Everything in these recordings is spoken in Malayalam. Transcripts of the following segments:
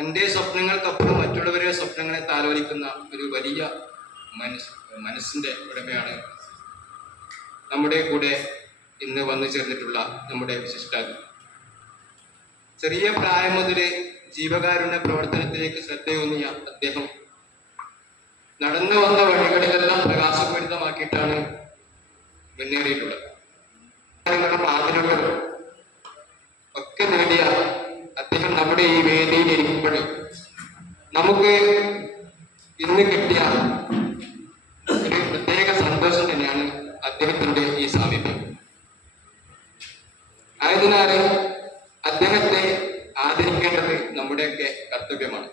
തൻ്റെ സ്വപ്നങ്ങൾക്കപ്പുറം മറ്റുള്ളവരുടെ സ്വപ്നങ്ങളെ താലോലിക്കുന്ന ഒരു വലിയ മനസ്സിൻ്റെ ഉടമയാണ് നമ്മുടെ കൂടെ ഇന്ന് വന്നു ചേർന്നിട്ടുള്ള നമ്മുടെ വിശിഷ്ടാതിഥി. ചെറിയ പ്രായം മുതലേ ജീവകാരുണ്യ പ്രവർത്തനത്തിലേക്ക് ശ്രദ്ധയൂന്നിയ അദ്ദേഹം നടന്നു വന്ന വഴികളിലെല്ലാം പ്രകാശപൂരിതമാക്കിയിട്ടാണ് മുന്നേറിയിട്ടുള്ളത്. ആദരവുകളും ഒക്കെ നേടിയ അദ്ദേഹം നമ്മുടെ ഈ വേദിയിൽ ഇരിക്കുമ്പോൾ നമുക്ക് ഇന്ന് കിട്ടിയ ഒരു പ്രത്യേക സന്തോഷം തന്നെയാണ് അദ്ദേഹത്തിന്റെ ഈ സാമീപ്യം. ആയതിനാൽ അദ്ദേഹത്തെ ആദരിക്കേണ്ടത് നമ്മുടെയൊക്കെ കർത്തവ്യമാണ്.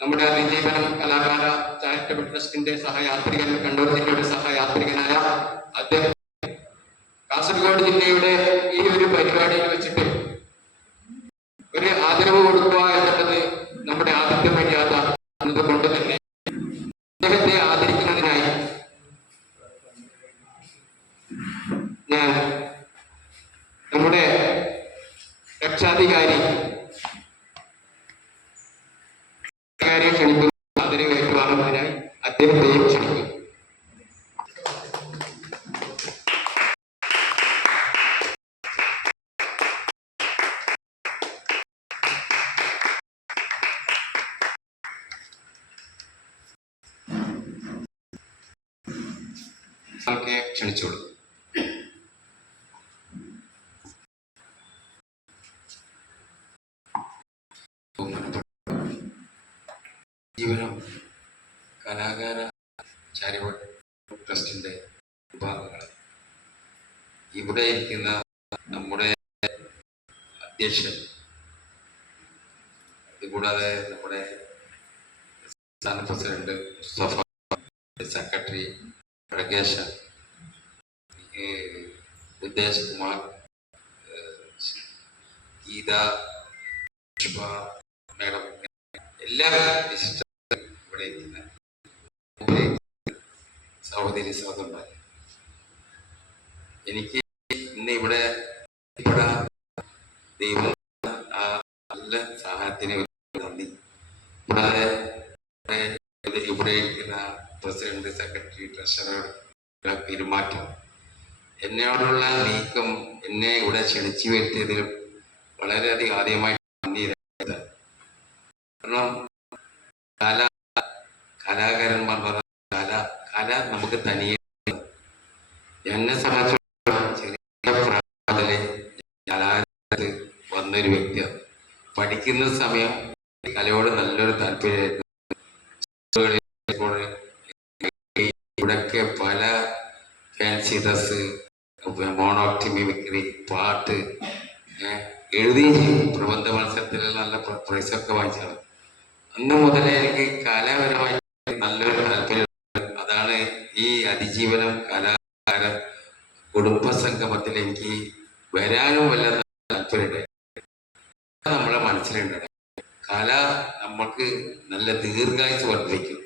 നമ്മുടെ അതിജീവനം കലാകാര ചാരിറ്റബിൾ ട്രസ്റ്റിന്റെ സഹയാത്രികൻ, കണ്ണൂർ ജില്ലയുടെ സഹയാത്രികനായ അദ്ദേഹം കാസർഗോഡ് ജില്ലയുടെ ഈ ഒരു പരിപാടിയിൽ വെച്ചിട്ട് ഒരു ആദരവ് കൊടുക്കുക എന്നുള്ളത് നമ്മുടെ ആദ്യത്തെ മര്യാദ എന്നതുകൊണ്ട് തന്നെ അദ്ദേഹത്തെ ആദരിക്കുന്നതിനായി ഞാൻ നമ്മുടെ രക്ഷാധികാരി ക്ഷണിക്കുന്നു. ആദരവ് ഏറ്റുവാങ്ങുന്നതിനായി അദ്ദേഹത്തെയും ക്ഷണിക്കുന്നു. നമുക്ക് ക്ഷണിച്ചോളൂ. ജീവനം കലാകാര ചാരിറ്റബിൾ ട്രസ്റ്റിന്റെ വിഭാഗങ്ങൾ, ഇവിടെ ഇരിക്കുന്ന നമ്മുടെ അധ്യക്ഷൻ, അതുകൂടാതെ നമ്മുടെ സംസ്ഥാന പ്രസിഡന്റ് മുസ്തഫ, സെക്രട്ടറി പ്രകേശ, ഉദ്ദേശ് കുമാർ, ഗീത, മേഡം, എല്ലാ ഇവിടെ ഇരിക്കുന്ന സഹോദരി സഹോദരന്മാർ, എനിക്ക് ഇന്ന് ഇവിടെ ദൈവം ആ നല്ല സഹായത്തിന് നന്ദി. കൂടാതെ ഇവിടെ ഇരിക്കുന്ന പ്രസിഡന്റ്, സെക്രട്ടറി, ട്രഷറർ പെരുമാറ്റം, എന്നോടുള്ള നീക്കം, എന്നെ ഇവിടെ ക്ഷണിച്ചു വരുത്തിയതിൽ വളരെയധികം ആദ്യമായി നന്ദി. കാരണം കലാകാരന്മാർ പറഞ്ഞ കല നമുക്ക് തനിയെ, എന്നെ സംബന്ധിച്ചിടത്തോളം ചെറിയ പ്രായത്തില് കലാകാരത്ത് വന്നൊരു വ്യക്തിയാണ്. പഠിക്കുന്ന സമയം കലയോട് നല്ലൊരു താല്പര്യമായിരുന്നു. ഇവിടൊക്കെ പല ഫാൻസി ഡ്രസ്, മോണോക്ടി മിമിക്രി, പാട്ട് എഴുതുകയും ചെയ്യും. പ്രബന്ധ മത്സരത്തിലുള്ള നല്ല പ്രൈസൊക്കെ വാങ്ങിച്ചാണ്. അന്ന് മുതലേ എനിക്ക് കലാപരമായി നല്ലൊരു താല്പര്യം. അതാണ് ഈ അതിജീവനം കലാകാര കുടുംബ സംഗമത്തിൽ എനിക്ക് വരാനും വല്ല താല്പര്യമുണ്ടായി. നമ്മളെ മനസ്സിലുണ്ടായി. കല നമ്മൾക്ക് നല്ല ദീർഘായുസ് വർദ്ധിക്കും.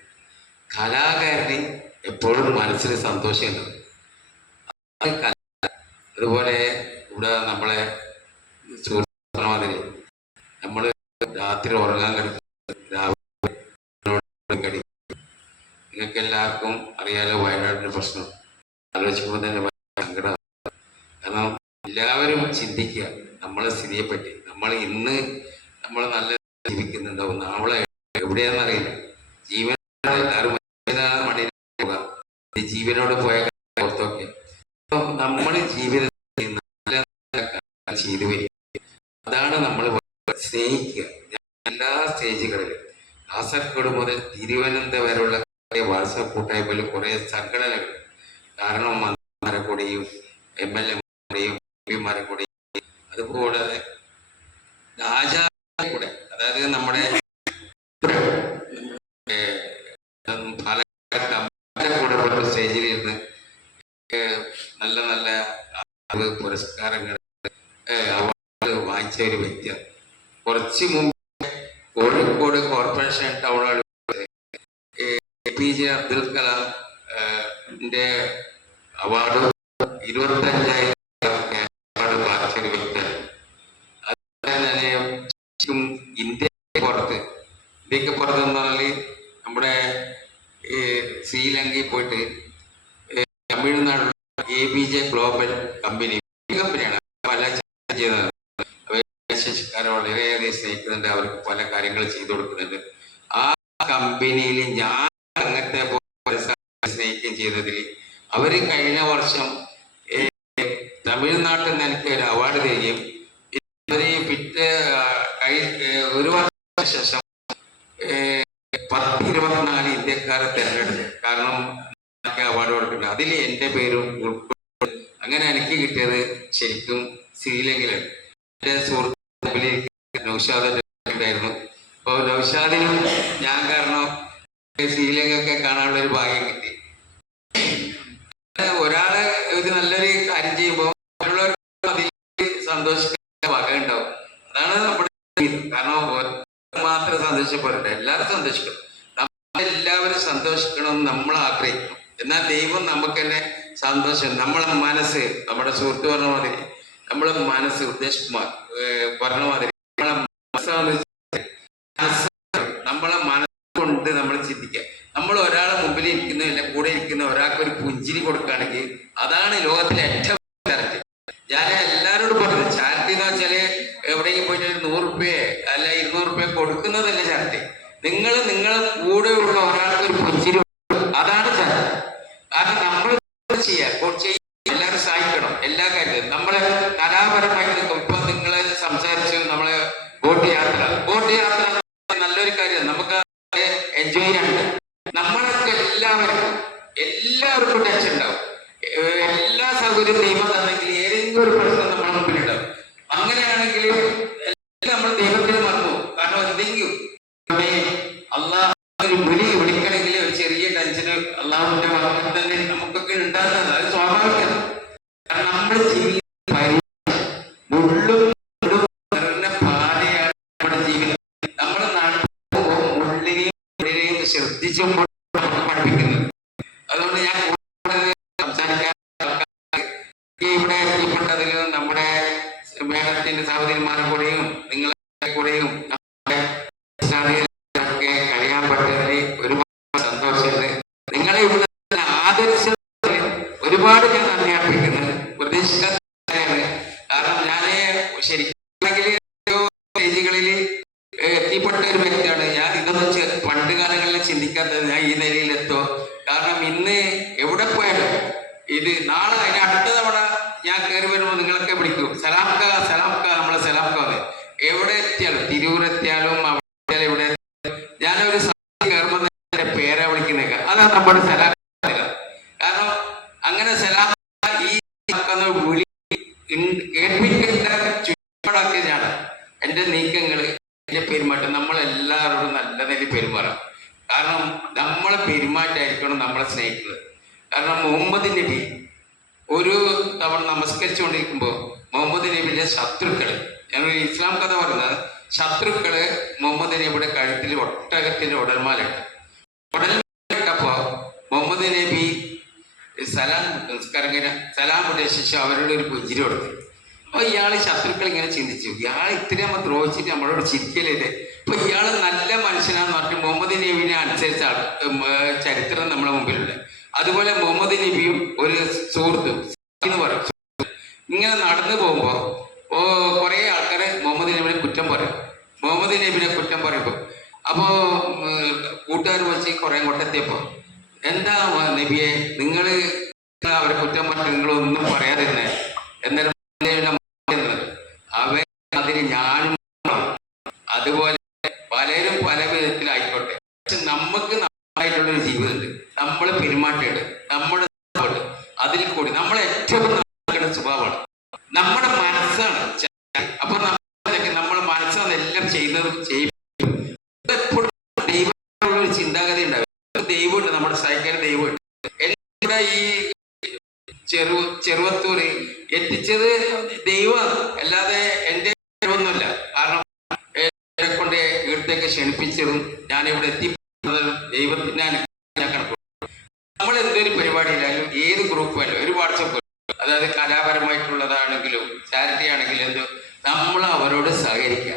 കലാകാരന് എപ്പോഴും മനസ്സിന് സന്തോഷമുണ്ട്. അതുപോലെ ഇവിടെ നമ്മളെ സുഹൃത്തുമാതിരി നമ്മൾ രാത്രി ഉറങ്ങാൻ കിടക്കും, രാവിലെ കടി. നിങ്ങൾക്ക് എല്ലാവർക്കും അറിയാലോ വയനാടിന്റെ പ്രശ്നം. ആലോചിക്കുമ്പോൾ തന്നെ സങ്കടം. കാരണം എല്ലാവരും ചിന്തിക്കുക നമ്മളെ സ്ഥിതിയെ പറ്റി. നമ്മൾ ഇന്ന് നമ്മൾ നല്ല ജീവിക്കുന്നുണ്ടാവും, നാളെ എവിടെയാണെന്നറിയില്ല. ജീവൻ എല്ലാവരും മണ്ണിൽ പോകാം. ജീവനോട് പോയ ഓർത്തൊക്കെ നമ്മൾ ജീവിതത്തിൽ ചെയ്തു വരിക. അതാണ് നമ്മൾ സ്നേഹിക്കുക. എല്ലാ സ്റ്റേജുകളിലും കാസർഗോഡ് മുതൽ തിരുവനന്തപുരം വരെയുള്ള വാട്സാപ്പ് കൂട്ടായ്മയിൽ കുറെ സംഘടനകൾ. കാരണം മന്ത്രിമാരെ കൂടെയും MLA-മാരെയും MP-മാരെ കൂടെയും, അതുകൂടാതെ ആചാര്യ കൂടെ, അതായത് നമ്മുടെ പാലക്കാട് സ്റ്റേജിൽ ഇരുന്ന് നല്ല നല്ല പുരസ്കാരങ്ങൾ അവാർഡ് വാങ്ങിച്ച ഒരു വ്യക്തിയാണ്. കുറച്ച് മുമ്പ് കോഴിക്കോട് കോർപ്പറേഷൻ ടൗണിൽ APJ അബ്ദുൽ കലാം അവാർഡ് 25,000 വാങ്ങിച്ച ഒരു വ്യക്തിയാണ്. അതുപോലെ തന്നെ ഇന്ത്യക്ക് പുറത്ത് എന്ന് പറഞ്ഞാൽ നമ്മുടെ ശ്രീലങ്കയിൽ പോയിട്ട് തമിഴ്നാടുള്ള ABJ ഗ്ലോബൽ കമ്പനിയാണ് പല ചെയ്യുന്നത്. ശേഷിക്കാരെ വളരെയധികം സ്നേഹിക്കുന്നുണ്ട്, അവർക്ക് പല കാര്യങ്ങൾ ചെയ്തു കൊടുക്കുന്നുണ്ട്. ആ കമ്പനിയിൽ ഞാൻ അങ്ങനത്തെ സ്നേഹിക്കുകയും ചെയ്തതിൽ അവര് കഴിഞ്ഞ വർഷം തമിഴ്നാട്ടിൽ നിന്ന് എനിക്ക് ഒരു അവാർഡ് തരികയും ഇവര് ഒരു വർഷത്തിന് ശേഷം 1024 ഇന്ത്യക്കാരെ തെരഞ്ഞെടുത്തു. കാരണം അവാർഡ് കൊടുക്കുന്നത് അതിൽ എൻ്റെ പേരും ഉൾപ്പെടും. അങ്ങനെ എനിക്ക് കിട്ടിയത് ശരിക്കും ശ്രീലങ്കയിലാണ്. എൻ്റെ സുഹൃത്ത് നൗഷാദ് ഉണ്ടായിരുന്നു. അപ്പോൾ നൗഷാദിനും ഞാൻ കാരണം ശ്രീലങ്ക കാണാനുള്ള ഒരു ഭാഗ്യം കിട്ടി. ഒരാളെ ഒരു നല്ലൊരു കാര്യം ചെയ്യുമ്പോൾ മറ്റുള്ളവർക്ക് അതിൽ സന്തോഷിക്കാൻ വകയുണ്ടാവും. അതാണ് നമ്മുടെ കാരണം മാത്രം സന്തോഷപ്പെടട്ടെ, എല്ലാവരും സന്തോഷിക്കണം. നമ്മളെല്ലാവരും സന്തോഷിക്കണം നമ്മൾ ആഗ്രഹിക്കണം. എന്നാൽ ദൈവം നമുക്ക് തന്നെ സന്തോഷം, നമ്മളെ മനസ്സ്, നമ്മുടെ സുഹൃത്ത് പറഞ്ഞ മാതിരി നമ്മളെ മനസ്സ്, ഉദ്ദേശ് കുമാർ പറഞ്ഞ മാതിരി നമ്മളെ മനസ്സുകൊണ്ട് നമ്മൾ ചിന്തിക്കുക. നമ്മൾ ഒരാളെ മുമ്പിൽ ഇരിക്കുന്ന അല്ല കൂടെ ഇരിക്കുന്ന ഒരാൾക്ക് ഒരു പുഞ്ചിരി കൊടുക്കുകയാണെങ്കിൽ അതാണ് ലോകത്തിലെ ഏറ്റവും ചാരിറ്റി. ഞാൻ എല്ലാവരോടും പറഞ്ഞത്, ചാരിറ്റി എന്ന് വെച്ചാല് എവിടെയെങ്കിലും പോയിട്ട് ഒരു 100 രൂപയെ അല്ല 200 രൂപ കൊടുക്കുന്നതല്ല ചാരിറ്റി. നിങ്ങളെ കൂടെയുള്ള ഒരാൾക്ക് ഒരു പുഞ്ചിരി, അതാണ് ചാരിറ്റി. കാരണം നമ്മൾ എല്ലാവരും സഹായിക്കണം എല്ലാ കാര്യത്തിലും. നമ്മളെ കലാപരമായിട്ട് നിൽക്കും. ഇപ്പൊ നിങ്ങളെ സംസാരിച്ചു നമ്മളെ ബോട്ട് യാത്ര നല്ലൊരു കാര്യമാണ്, നമുക്ക് എൻജോയ് ചെയ്യാനുണ്ട്. നമ്മളൊക്കെ എല്ലാവർക്കും ടെൻഷൻ ഉണ്ടാവും. എല്ലാ സൗകര്യവും ദൈവം തന്നെങ്കിൽ ഏതെങ്കിലും ഒരു പ്രശ്നം നമ്മുടെ മുമ്പിലുണ്ടാവും. അങ്ങനെയാണെങ്കിൽ നമ്മൾ ദൈവത്തിന് മറന്നു. കാരണം എന്തെങ്കിലും അള്ളാഹ് ഒരു വിളിക്കണമെങ്കിൽ ഒരു ചെറിയ ടെൻഷന് അള്ളാഹുവിന്റെ ഭാഗത്ത് തന്നെ നമുക്കൊക്കെ ഉണ്ടാകുന്നത് അത് സ്വാഭാവികമാണ്. കാരണം നമ്മുടെ ജീവിതം പാതയാണ് നമ്മുടെ ജീവിതം. നമ്മൾ നടക്കുമ്പോൾ മുള്ളിനെയും ശ്രദ്ധിച്ചുമ്പോൾ നമുക്ക് പഠിപ്പിക്കുന്നത്. അതുകൊണ്ട് ഞാൻ സംസാരിക്കാൻ ഇവിടെ എത്തിപ്പെട്ടതിലും നമ്മുടെ മേഘത്തിന്റെ സഹോദരിമാരെ കൂടെയും നിങ്ങളെ കൂടെയും ഒക്കെ കഴിയാൻ പറ്റുന്നതിൽ ഒരുപാട് സന്തോഷമുണ്ട്. നിങ്ങളെ ഇവിടെ ആദരിച്ച ഒരുപാട് ഞാൻ നന്ദി അർപ്പിക്കുന്നത്. പ്രതീക്ഷിക്കാത്ത കാരണം ഞാൻ ശരിക്കും സ്റ്റേജുകളിൽ എത്തിപ്പെട്ട ഒരു വ്യക്തിയാണ് ഞാൻ. ഇതൊന്നും പണ്ട് കാലങ്ങളിൽ ചിന്തിക്കാത്തത് ഞാൻ ഈ നിലയിൽ എത്തോ. കാരണം ഇന്ന് എവിടെ പോയാലും ഇത് നാളെ അതിന് അടുത്ത തവണ ഞാൻ കയറി വരുമ്പോൾ നിങ്ങളൊക്കെ വിളിക്കും സലാംക്ക നമ്മളെ സലാംക്ക വന്ന് എവിടെ എത്തിയാലും തിരൂർ എത്തിയാലും അവിടെ എവിടെ ഞാനൊരു കയറുമ്പോൾ എന്റെ പേരെ വിളിക്കുന്നേക്ക അതാണ് നമ്മുടെ സലാം. കാരണം അങ്ങനെ സലാം ഈ വിളി കേൾപ്പിക്കുന്ന ചുറ്റുപാടാക്കിയതാണ് എന്റെ നീക്കങ്ങൾ, എന്റെ പെരുമാറ്റം. നമ്മളെല്ലാവരോടും നല്ല നിലയിൽ പെരുമാറാം. കാരണം നമ്മളെ പെരുമാറ്റമായിരിക്കണം നമ്മളെ സ്നേഹിക്കുന്നത്. കാരണം മുഹമ്മദ് നബി ഒരു തവണ നമസ്കരിച്ചുകൊണ്ടിരിക്കുമ്പോൾ മുഹമ്മദ് നബിയുടെ ശത്രുക്കള്, ഞങ്ങൾ ഇസ്ലാം കഥ പറയുന്നത്, ശത്രുക്കള് മുഹമ്മദ് നബിയുടെ കഴുത്തിൽ ഒട്ടകത്തിന്റെ ഉടൽമാലുണ്ട്. ഉടൽമാലിട്ടപ്പോ മുഹമ്മദ് നബി സലാം ഉപദേശിച്ച് അവരോട് ഒരു പുഞ്ചിരി കൊടുത്തു. അപ്പൊ ഇയാള് ശത്രുക്കൾ ഇങ്ങനെ ചിന്തിച്ചു, ഇയാൾ ഇത്രയും ദ്രോഹിച്ചിട്ട് നമ്മളോട് ചിരിക്കല്ലേ. അപ്പൊ ഇയാള് നല്ല മനുഷ്യനാന്ന് പറഞ്ഞിട്ട് മുഹമ്മദ് നബിനെ അനുസരിച്ച ചരിത്രം നമ്മുടെ മുമ്പിലുണ്ട്. അതുപോലെ മുഹമ്മദ് നബിയും ഒരു സുഹൃത്തും എന്ന് പറയും. ഇങ്ങനെ നടന്നു പോകുമ്പോ കുറെ ആൾക്കാര് മുഹമ്മദ് നബിനെ കുറ്റം പറയും. മുഹമ്മദ് നബിനെ കുറ്റം പറയുമ്പോ അപ്പോ കൂട്ടുകാർ വെച്ച് കുറെ കൊണ്ടെത്തിയപ്പോ എന്താ നബിയെ നിങ്ങള് അവരെ കുറ്റം പറഞ്ഞിട്ട് നിങ്ങളൊന്നും പറയാതിരുന്നേ എന്നാലും അവൻ അതിന് ഞാനും അതുപോലെ പലരും പല വിധത്തിലായിക്കോട്ടെ. പക്ഷെ നമുക്ക് നമ്മളായിട്ടുള്ളൊരു ജീവിതമുണ്ട്, നമ്മളെ പെരുമാറ്റമുണ്ട്, നമ്മുടെ അതിൽ കൂടി നമ്മളെ ഏറ്റവും നമ്മുടെ സ്വഭാവമാണ്, നമ്മുടെ മനസ്സാണ്. അപ്പൊ നമ്മളെ മനസ്സാണ് എല്ലാം ചെയ്യുന്നത്. എപ്പോഴും ദൈവമുള്ളൊരു ചിന്താഗതി ഉണ്ടാവും. ദൈവമുണ്ട്, നമ്മുടെ സഹായിക്കാൻ ദൈവമുണ്ട്. ഇവിടെ ഈ ചെറുവത്തൂര് എത്തിച്ചത് ദൈവമാണ്, അല്ലാതെ എൻ്റെ ഒന്നുമില്ല. കാരണം എന്നെ കൊണ്ട് ഇവിടത്തേക്ക് ക്ഷണിപ്പിച്ചതും ഞാൻ ഇവിടെ എത്തിപ്പെട്ടതും ദൈവത്തിന് കണക്ക്. നമ്മൾ എന്തൊരു പരിപാടിയിലായാലും ഏത് ഗ്രൂപ്പായാലും ഒരു വാട്സപ്പ്, അതായത് കലാപരമായിട്ടുള്ളതാണെങ്കിലും ചാരിറ്റി ആണെങ്കിലും നമ്മൾ അവരോട് സഹകരിക്കുക.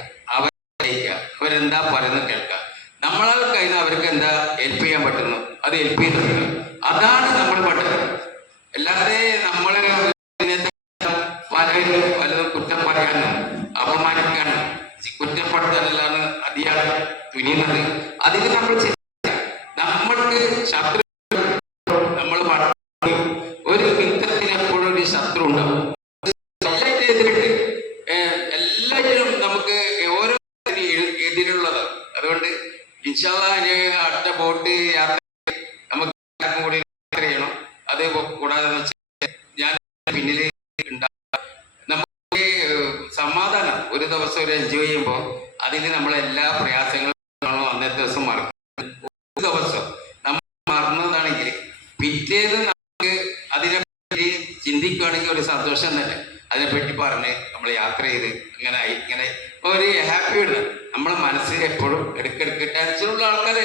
തുനിയുന്നത്. അതിന് നമ്മൾ നമ്മൾക്ക് ശത്രു നമ്മൾ ഒരു യുദ്ധത്തിന് എപ്പോഴും ഒരു ശത്രു ഉണ്ടാവും. എല്ലാറ്റിനും എതിരിട്ട് എല്ലാറ്റിനും നമുക്ക് ഓരോ എതിരുള്ളതാണ്. അതുകൊണ്ട് ഇൻഷാ അല്ലാഹ് അടുത്ത ബോട്ട് യാത്ര നമുക്ക് കൂടി യാത്ര ചെയ്യണം. അത് കൂടാതെ ഞാൻ പിന്നിൽ നമുക്ക് സമാധാനം ഒരു ദിവസം ഒരു എൻജോയ് ചെയ്യുമ്പോൾ അതിന് നമ്മളെല്ലാ പ്രയാസങ്ങളും അന്നത്തെ ദിവസം മറക്കും. ഒരു ദിവസം നമ്മൾ മറന്നതാണെങ്കിൽ പിറ്റേന്ന് നമുക്ക് അതിനെപ്പറ്റി ചിന്തിക്കുകയാണെങ്കിൽ ഒരു സന്തോഷം തന്നെ. അതിനെപ്പറ്റി പറഞ്ഞ് നമ്മൾ യാത്ര ചെയ്ത് ഇങ്ങനെ ഒരു ഹാപ്പി ഉണ്ട്. നമ്മളെ മനസ്സിൽ എപ്പോഴും ഇടയ്ക്കിടയ്ക്ക് ടെൻഷനുള്ള ആൾക്കാരെ,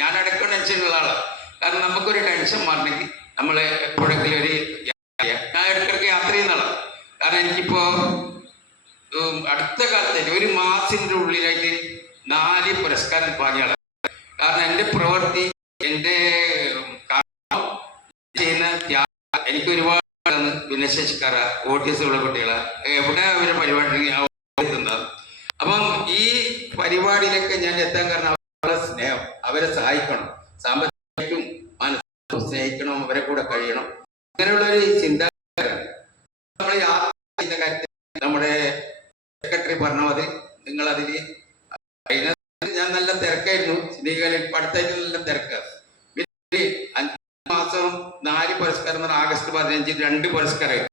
ഞാൻ ഇടയ്ക്ക് ടെൻഷനുള്ള ആളാണ്. കാരണം നമുക്കൊരു ടെൻഷൻ മാറണമെങ്കിൽ നമ്മൾ എപ്പോഴെങ്കിലും ഒരു ഞാൻ ഇടയ്ക്കിടയ്ക്ക് യാത്ര ചെയ്യുന്ന ആളാണ്. കാരണം എനിക്കിപ്പോ അടുത്ത കാലത്തേക്ക് ഒരു മാസത്തിന്റെ ഉള്ളിലായിട്ട് 4 പുരസ്കാരം വാങ്ങിയ ആളാണ്. കാരണം എൻ്റെ പ്രവൃത്തി, എൻ്റെ ചെയ്യുന്ന എനിക്ക് ഒരുപാട് ഭിന്നശേഷിക്കാര ഓട്ടിസം ഉള്ള കുട്ടികളെ എവിടെ അവരെ പരിപാടി എത്തുന്നത്. അപ്പം ഈ പരിപാടിയിലൊക്കെ ഞാൻ എത്താൻ കാരണം അവരുടെ സ്നേഹം, അവരെ സഹായിക്കണം, സാമ്പത്തികമായിട്ടും മനസ്സിലും സ്നേഹിക്കണം, അവരെ കൂടെ കഴിയണം, അങ്ങനെയുള്ള ഒരു ചിന്താഗതിയാണ്. നമ്മൾ യാത്ര ചെയ്യുന്ന കാര്യത്തിൽ നമ്മുടെ സെക്രട്ടറി പറഞ്ഞ മതി, നിങ്ങൾ അതിൽ ഞാൻ നല്ല തിരക്കായിരുന്നു. സിദ്ദീഖലി അടുത്തായിട്ട് നല്ല തിരക്കാണ്. പിന്നെ 5 മാസം 4 പുരസ്കാരം, ആഗസ്റ്റ് 15 2 പുരസ്കാരം.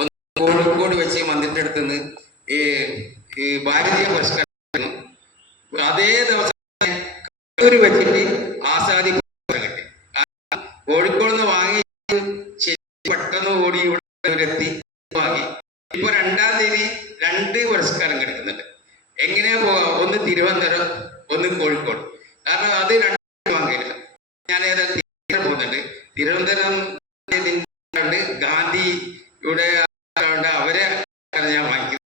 ഒന്ന് കോഴിക്കോട് വെച്ച് മന്ദിരത്തിന്റെ അടുത്ത് നിന്ന് ഈ ഭാരതീയ പുരസ്കാരം. അതേ ദിവസം കണ്ണൂർ വെച്ചിട്ട് ആസാദി പുരസ്കാരം കിട്ടി. കോഴിക്കോട് നിന്ന് വാങ്ങി പെട്ടെന്ന് ഓടി ഇവിടെ എത്തി വാങ്ങി. ഇപ്പൊ 2-ാം തീയതി 2 പുരസ്കാരം കിട്ടുന്നുണ്ട്. എങ്ങനെയാ പോവാ? ഒന്ന് തിരുവനന്തപുരം, ഒന്ന് കോഴിക്കോട്. കാരണം അത് 2 വാങ്ങിയില്ല. ഞാൻ ഏതായാലും പോകുന്നുണ്ട്. തിരുവനന്തപുരം ഗാന്ധിയുടെ അവരെ ഞാൻ വാങ്ങിക്കും.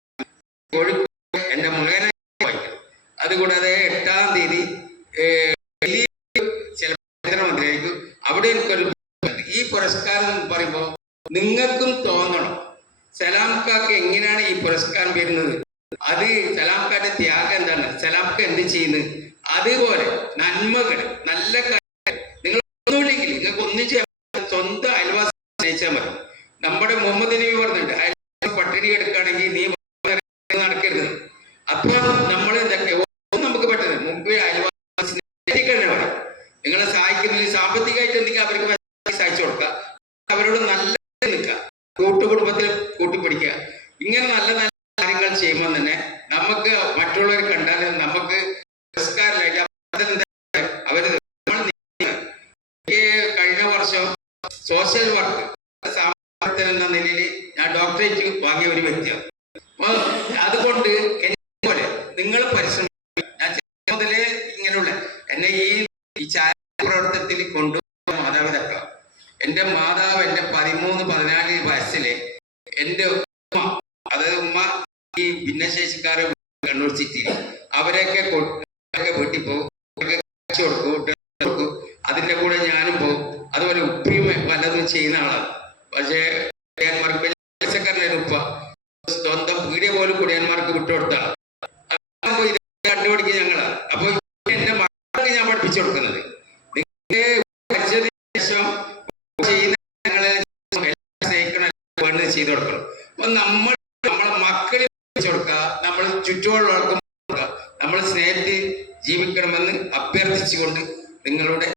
കോഴിക്കോട് എന്റെ മകനെ വാങ്ങിക്കും. അതുകൂടാതെ 8-ാം തീയതി കേന്ദ്രമന്ത്രിയായിരിക്കും. അവിടെ എനിക്കൊരു ഈ പുരസ്കാരം പറയുമ്പോൾ നിങ്ങൾക്കും തോന്നണം സലാംക്കാക്ക് എങ്ങനെയാണ് ഈ പുരസ്കാരം വരുന്നത്, അത് സലാംക്കാന്റെ ത്യാഗം എന്താണ്, സലാംക്ക എന്ത് ചെയ്യുന്നത്. അതുപോലെ നന്മകൾ, നല്ല കാര്യം നിങ്ങൾ ഒന്നുമില്ലെങ്കിൽ നിങ്ങൾക്ക് ഒന്നും ചെയ്യാൻ സ്വന്തം അയൽവാസി സ്നേഹിച്ചാൽ മതി. നമ്മുടെ മുഹമ്മദ് നബി പറഞ്ഞിട്ടുണ്ട്, അയൽവാസി പട്ടിണി എടുക്കുകയാണെങ്കിൽ നീ നടക്കരുത്. അപ്പൊ നമ്മൾ ഇതൊക്കെ നമുക്ക് പറ്റുന്നത് മുമ്പ് അയൽവാസി സ്നേഹിക്കണേ വേണം. നിങ്ങളെ സഹായിക്കുന്നില്ല, സാമ്പത്തികമായിട്ട് എന്തെങ്കിലും അവർക്ക് സഹായിച്ചു കൊടുക്കുക, അവരോട് നല്ല നിൽക്കുക, കൂട്ടുകുടുംബത്തിൽ കൂട്ടിപ്പിടിക്കുക. ഇങ്ങനെ നല്ല നല്ല കാര്യങ്ങൾ ചെയ്യുമ്പോൾ തന്നെ നമുക്ക് മറ്റുള്ളവർ കണ്ടാൽ നമുക്ക് പുരസ്കാരമില്ല. അവര് കഴിഞ്ഞ വർഷം സോഷ്യൽ വർക്ക് എന്ന നിലയിൽ ഞാൻ ഡോക്ടറേറ്റ് വാങ്ങിയ ഒരു വ്യക്തിയാണ്. അപ്പൊ അതുകൊണ്ട് എന്നെ പോലെ നിങ്ങൾ പരിശ്രമിക്കുക. ഞാൻ മുതലേ ഇങ്ങനെയുള്ള എന്നെ ഈ ചായ പ്രവർത്തനത്തിൽ കൊണ്ടുപോകുന്ന മാതാപിതാക്കളാണ്. എൻ്റെ മാതാവ് എൻ്റെ 13-14 വയസ്സില് എൻ്റെ ഉമ്മ, അതായത് ഉമ്മ ഈ ഭിന്നശേഷിക്കാരെ കണ്ണൂർ സിറ്റിയിൽ അവരെയൊക്കെ വീട്ടിൽ പോകും, കൊടുക്കും. അതിൻ്റെ കൂടെ ഞാനും പോകും. അതുപോലെ ഉപ്പയും പലതും ചെയ്യുന്ന ആളാണ്. പക്ഷേ പച്ചക്കറിയുടെ ഉപ്പ സ്വന്തം പീടിയ പോലും കുടിയന്മാർക്ക് വിട്ടുകൊടുത്താണ്. കണ്ടുപിടിക്കുക ഞങ്ങളാണ്. അപ്പൊ എന്റെ മക്കൾക്ക് ഞാൻ പഠിപ്പിച്ചു കൊടുക്കുന്നത് ശേഷം ചെയ്യുന്ന ഞങ്ങളെ സ്നേഹിക്കണം, വേണ്ടത് ചെയ്തു കൊടുക്കണം. അപ്പൊ നമ്മളെ മക്കളെ പഠിപ്പിച്ചു കൊടുക്കുക, നമ്മൾ ചുറ്റുമുള്ളവർക്കും നമ്മൾ സ്നേഹത്തിൽ ജീവിക്കണമെന്ന് അഭ്യർത്ഥിച്ചുകൊണ്ട് നിങ്ങളുടെ